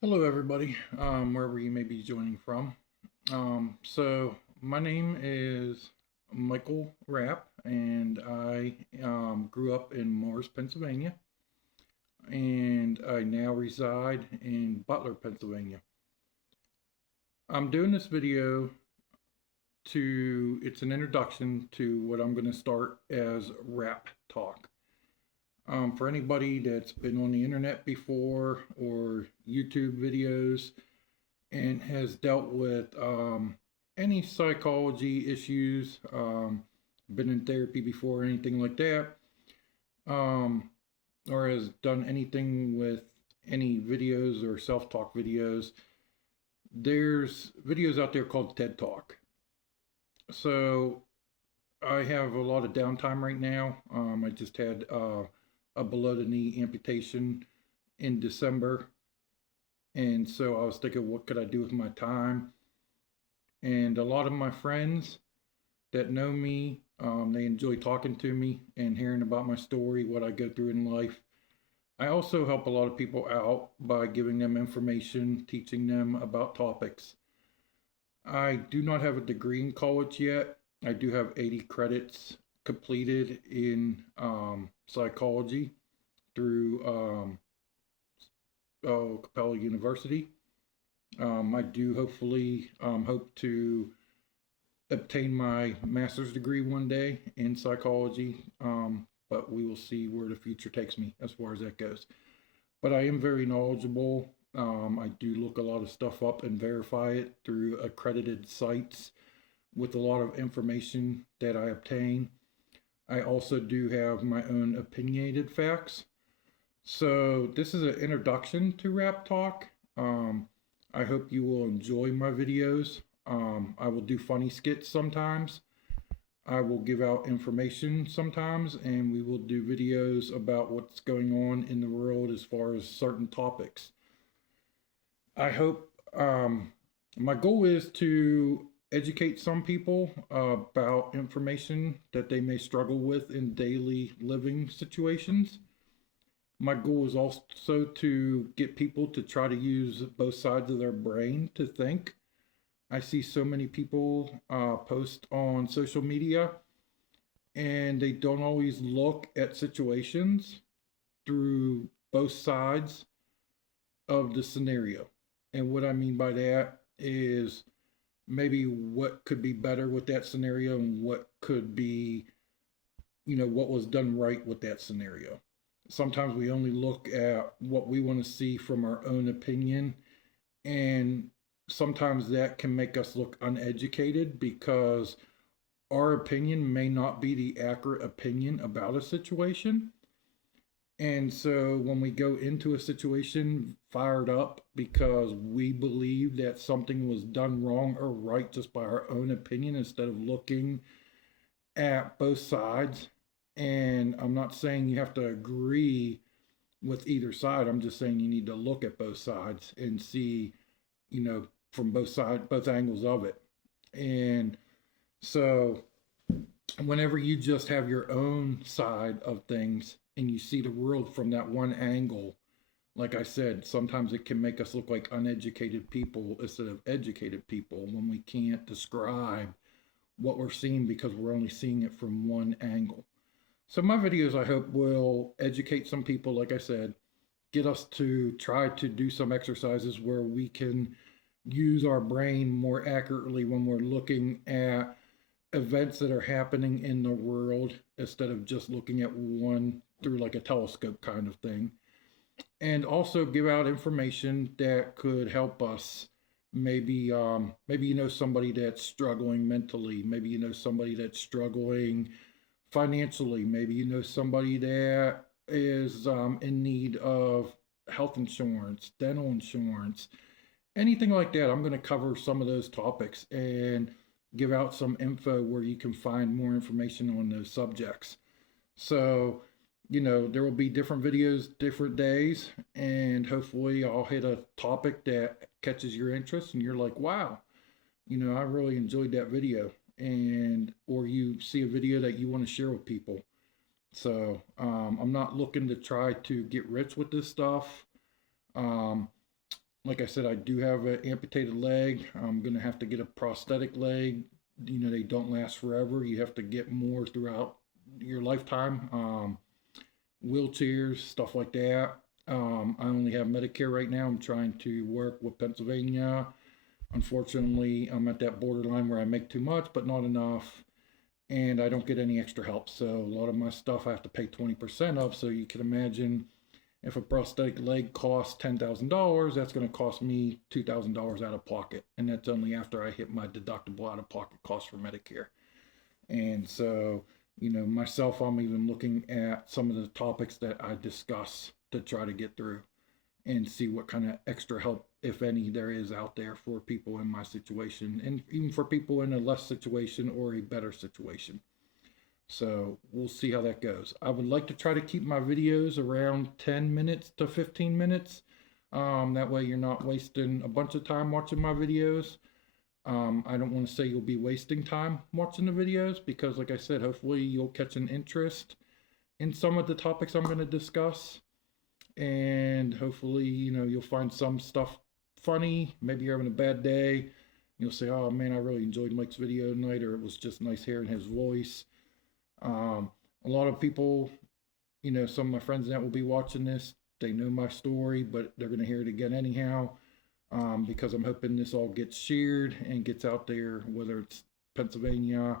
Hello, everybody, wherever you may be joining from. So, my name is Michael Rapp, and I grew up in Morris, Pennsylvania, and I now reside in Butler, Pennsylvania. I'm doing this video it's an introduction to what I'm going to start as Rap Talk. For anybody that's been on the internet before or YouTube videos, and has dealt with any psychology issues, been in therapy before, anything like that, um, or has done anything with any videos or self talk videos, there's videos out there called TED Talk. So I have a lot of downtime right now. I just had a below the knee amputation in December. And so I was thinking, what could I do with my time? And a lot of my friends that know me, they enjoy talking to me and hearing about my story, what I go through in life. I also help a lot of people out by giving them information, teaching them about topics. I do not have a degree in college yet. I do have 80 credits completed in psychology through Capella University. I do hopefully hope to obtain my master's degree one day in psychology, but we will see where the future takes me as far as that goes. But I am very knowledgeable. I do look a lot of stuff up and verify it through accredited sites with a lot of information that I obtain. I also do have my own opinionated facts. So, this is an introduction to Rap Talk. Um, I hope you will enjoy my videos. I will do funny skits sometimes. I will give out information sometimes, and we will do videos about what's going on in the world as far as certain topics. I hope my goal is to educate some people about information that they may struggle with in daily living situations. My goal is also to get people to try to use both sides of their brain to think. I see so many people post on social media and they don't always look at situations through both sides of the scenario. And what I mean by that is maybe what could be better with that scenario and what could be, what was done right with that scenario. Sometimes we only look at what we want to see from our own opinion, and sometimes that can make us look uneducated because our opinion may not be the accurate opinion about a situation. And so when we go into a situation fired up because we believe that something was done wrong or right just by our own opinion instead of looking at both sides. And I'm not saying you have to agree with either side. I'm just saying you need to look at both sides and see, from both angles of it. And so whenever you just have your own side of things and you see the world from that one angle, like I said, sometimes it can make us look like uneducated people instead of educated people when we can't describe what we're seeing because we're only seeing it from one angle. So, my videos, I hope, will educate some people, like I said, get us to try to do some exercises where we can use our brain more accurately when we're looking at events that are happening in the world instead of just looking at one through like a telescope kind of thing. And also give out information that could help us. Maybe you know somebody that's struggling mentally. Maybe you know somebody that's struggling financially. Maybe you know somebody that is in need of health insurance, dental insurance, anything like that. I'm going to cover some of those topics and give out some info where you can find more information on those subjects. So, there will be different videos, different days, and hopefully I'll hit a topic that catches your interest and you're like, wow, I really enjoyed that video. And, or you see a video that you want to share with people. So, I'm not looking to try to get rich with this stuff. Um, like I said, I do have an amputated leg. I'm gonna have to get a prosthetic leg. They don't last forever. You have to get more throughout your lifetime. Wheelchairs, stuff like that. I only have Medicare right now. I'm trying to work with Pennsylvania. Unfortunately, I'm at that borderline where I make too much, but not enough, and I don't get any extra help. So a lot of my stuff I have to pay 20% of. So you can imagine if a prosthetic leg costs $10,000, that's going to cost me $2,000 out of pocket, and that's only after I hit my deductible out of pocket cost for Medicare. And so, myself, I'm even looking at some of the topics that I discuss to try to get through and see what kind of extra help, if any, there is out there for people in my situation, and even for people in a less situation or a better situation. So we'll see how that goes. I would like to try to keep my videos around 10 minutes to 15 minutes. That way you're not wasting a bunch of time watching my videos. I don't want to say you'll be wasting time watching the videos because, like I said, hopefully you'll catch an interest in some of the topics I'm going to discuss. And hopefully, you'll find some stuff funny. Maybe you're having a bad day. You'll say, oh man, I really enjoyed Mike's video tonight, or it was just nice hearing his voice. A lot of people, some of my friends that will be watching this, they know my story, but they're going to hear it again anyhow, because I'm hoping this all gets shared and gets out there, whether it's Pennsylvania,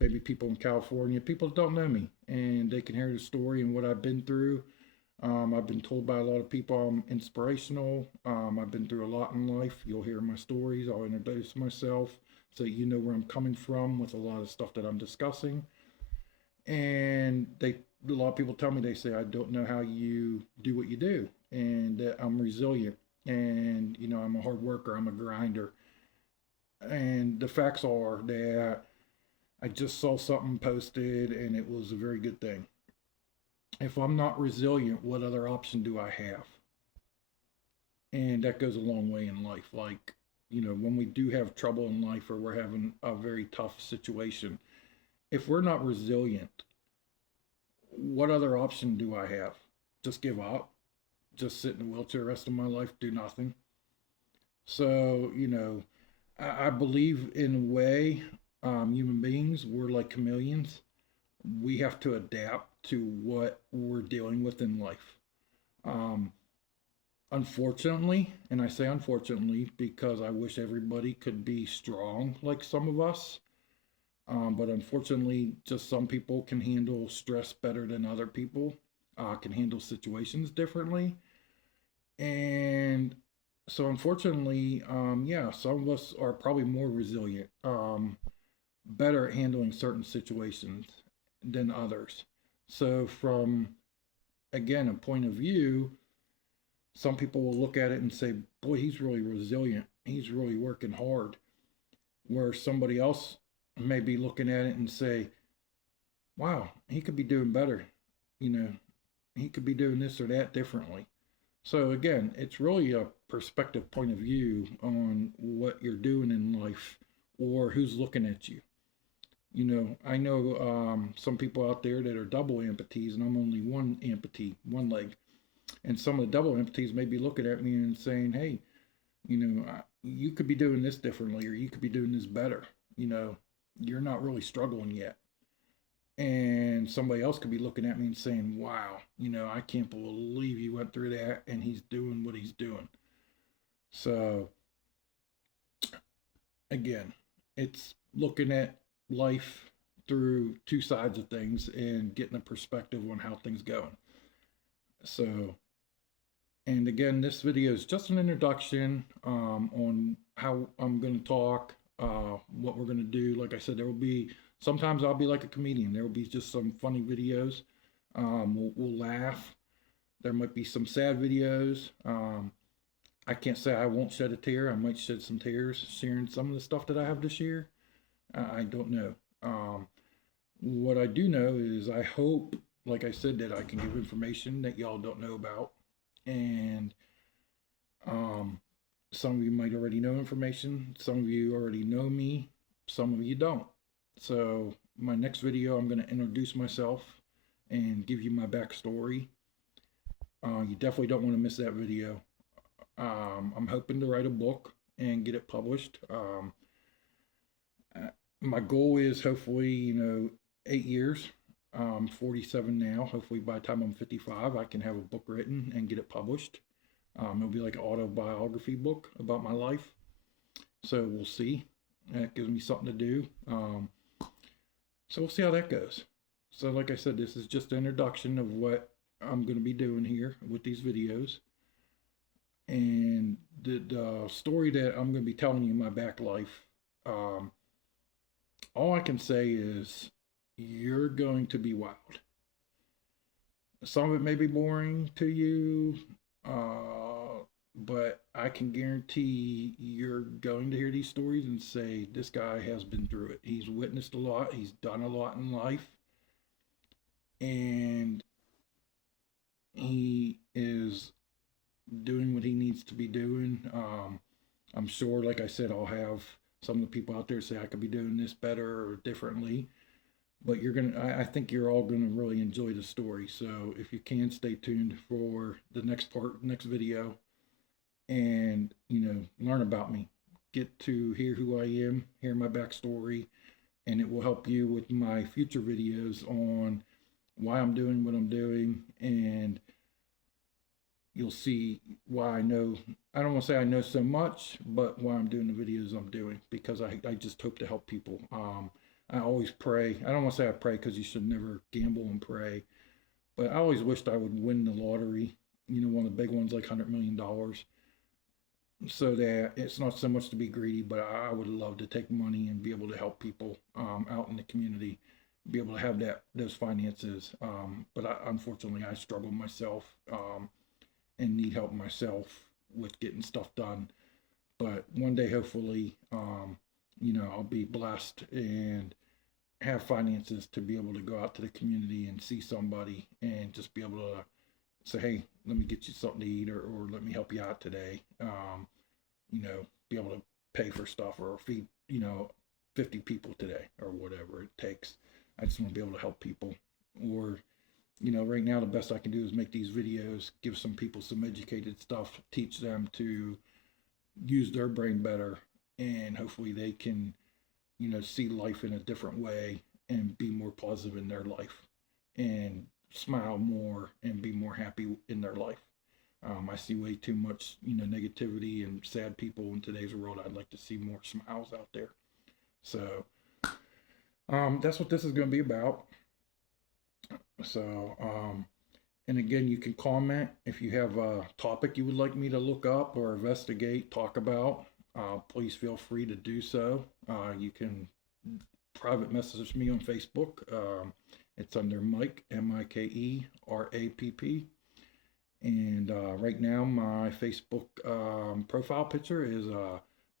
maybe people in California, people that don't know me, and they can hear the story and what I've been through. I've been told by a lot of people I'm inspirational. I've been through a lot in life. You'll hear my stories. I'll introduce myself so you know where I'm coming from with a lot of stuff that I'm discussing. And a lot of people tell me, they say, I don't know how you do what you do, and that I'm resilient, and I'm a hard worker, I'm a grinder. And the facts are that I just saw something posted and it was a very good thing. If I'm not resilient, what other option do I have? And that goes a long way in life. Like, when we do have trouble in life or we're having a very tough situation, if we're not resilient, what other option do I have? Just give up? Just sit in a wheelchair the rest of my life, do nothing? So, I believe in a way, human beings, we're like chameleons. We have to adapt to what we're dealing with in life. Um, Unfortunately, and I say unfortunately because I wish everybody could be strong like some of us. But unfortunately, just some people can handle stress better than other people, can handle situations differently. And so, unfortunately, yeah, some of us are probably more resilient, better at handling certain situations than others. So, from again a point of view, some people will look at it and say, boy, he's really resilient. He's really working hard. Where somebody else may be looking at it and say, wow, he could be doing better. You know, he could be doing this or that differently. So again, it's really a perspective point of view on what you're doing in life or who's looking at you. I know some people out there that are double amputees, and I'm only one amputee, one leg. And some of the double amputees may be looking at me and saying, hey, you could be doing this differently, or you could be doing this better. You're not really struggling yet. And somebody else could be looking at me and saying, wow, I can't believe you went through that and he's doing what he's doing. So, again, it's looking at life through two sides of things and getting a perspective on how things going. So, and again, this video is just an introduction on how I'm going to talk, what we're going to do. Like I said, there will be, sometimes I'll be like a comedian. There will be just some funny videos. We'll laugh. There might be some sad videos. I can't say I won't shed a tear. I might shed some tears sharing some of the stuff that I have this year. I don't know. What I do know is I hope, like I said, that I can give information that y'all don't know about. And some of you might already know information. Some of you already know me. Some of you don't. So my next video, I'm going to introduce myself and give you my backstory. You definitely don't want to miss that video. I'm hoping to write a book and get it published. My goal is hopefully, 8 years. 47 now. Hopefully, by the time I'm 55, I can have a book written and get it published. It'll be like an autobiography book about my life. So we'll see. That gives me something to do. So we'll see how that goes. So, like I said, this is just an introduction of what I'm going to be doing here with these videos. And the story that I'm going to be telling you, my back life, all I can say is you're going to be wild. Some of it may be boring to you, but I can guarantee you're going to hear these stories and say, this guy has been through it. He's witnessed a lot, he's done a lot in life, and he is doing what he needs to be doing. I'm sure, like I said, I'll have some of the people out there say I could be doing this better or differently. But I think you're all gonna really enjoy the story. So if you can, stay tuned for the next video, and learn about me, get to hear who I am, hear my backstory, and it will help you with my future videos on why I'm doing what I'm doing, and you'll see why I don't want to say I know so much, but why I'm doing the videos I'm doing, because I just hope to help people. I always pray. I don't want to say I pray, because you should never gamble and pray, but I always wished I would win the lottery, one of the big ones like $100 million, so that it's not so much to be greedy, but I would love to take money and be able to help people out in the community, be able to have those finances. But unfortunately, I struggle myself, and need help myself with getting stuff done. But one day, hopefully, I'll be blessed and have finances to be able to go out to the community and see somebody and just be able to say, hey, let me get you something to eat, or let me help you out today. Be able to pay for stuff or feed, 50 people today or whatever it takes. I just want to be able to help people. Or, right now the best I can do is make these videos, give some people some educated stuff, teach them to use their brain better, and hopefully they can, see life in a different way and be more positive in their life and smile more and be more happy in their life. I see way too much, negativity and sad people in today's world. I'd like to see more smiles out there. So that's what this is going to be about. So, and again, you can comment if you have a topic you would like me to look up or investigate, talk about. Please feel free to do so. You can private message me on Facebook. It's under Mike, Mike, And right now, my Facebook profile picture is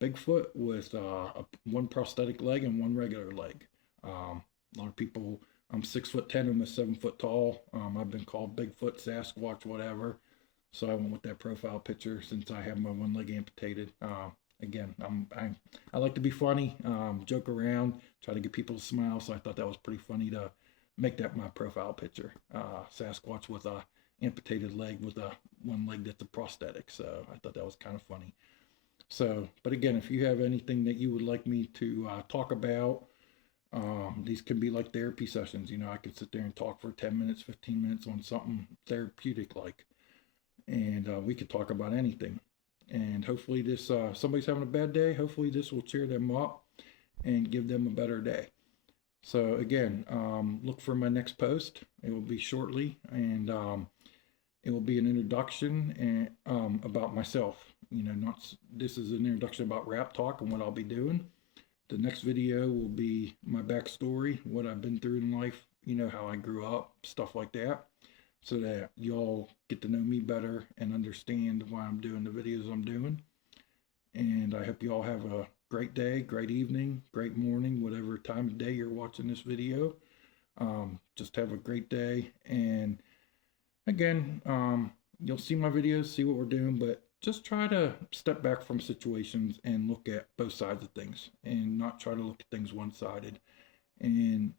Bigfoot with one prosthetic leg and one regular leg. A lot of people, I'm 6'10", almost 7 foot tall. I've been called Bigfoot, Sasquatch, whatever. So I went with that profile picture since I have my one leg amputated. Again, I like to be funny, joke around, try to get people to smile. So I thought that was pretty funny to make that my profile picture. Sasquatch with a amputated leg with a one leg that's a prosthetic. So I thought that was kind of funny. So, but again, if you have anything that you would like me to talk about, these can be like therapy sessions. I could sit there and talk for 10 minutes, 15 minutes on something therapeutic like, and we could talk about anything. And hopefully this, somebody's having a bad day, hopefully this will cheer them up and give them a better day. So again, look for my next post. It will be shortly, and it will be an introduction and about myself. This is an introduction about Rapp Talk and what I'll be doing. The next video will be my backstory, what I've been through in life, how I grew up, stuff like that, so that y'all get to know me better and understand why I'm doing the videos I'm doing. And I hope you all have a great day, great evening, great morning, whatever time of day you're watching this video. Just have a great day. And again, you'll see my videos, see what we're doing, but just try to step back from situations and look at both sides of things and not try to look at things one-sided, and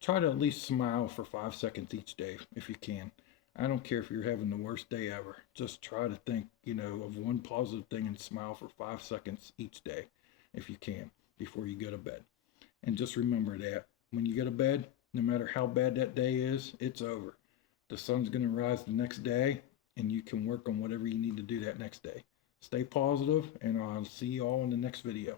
try to at least smile for 5 seconds each day if you can. I don't care if you're having the worst day ever. Just try to think, of one positive thing and smile for 5 seconds each day if you can before you go to bed. And just remember that when you go to bed, no matter how bad that day is, it's over. The sun's going to rise the next day, and you can work on whatever you need to do that next day. Stay positive, and I'll see you all in the next video.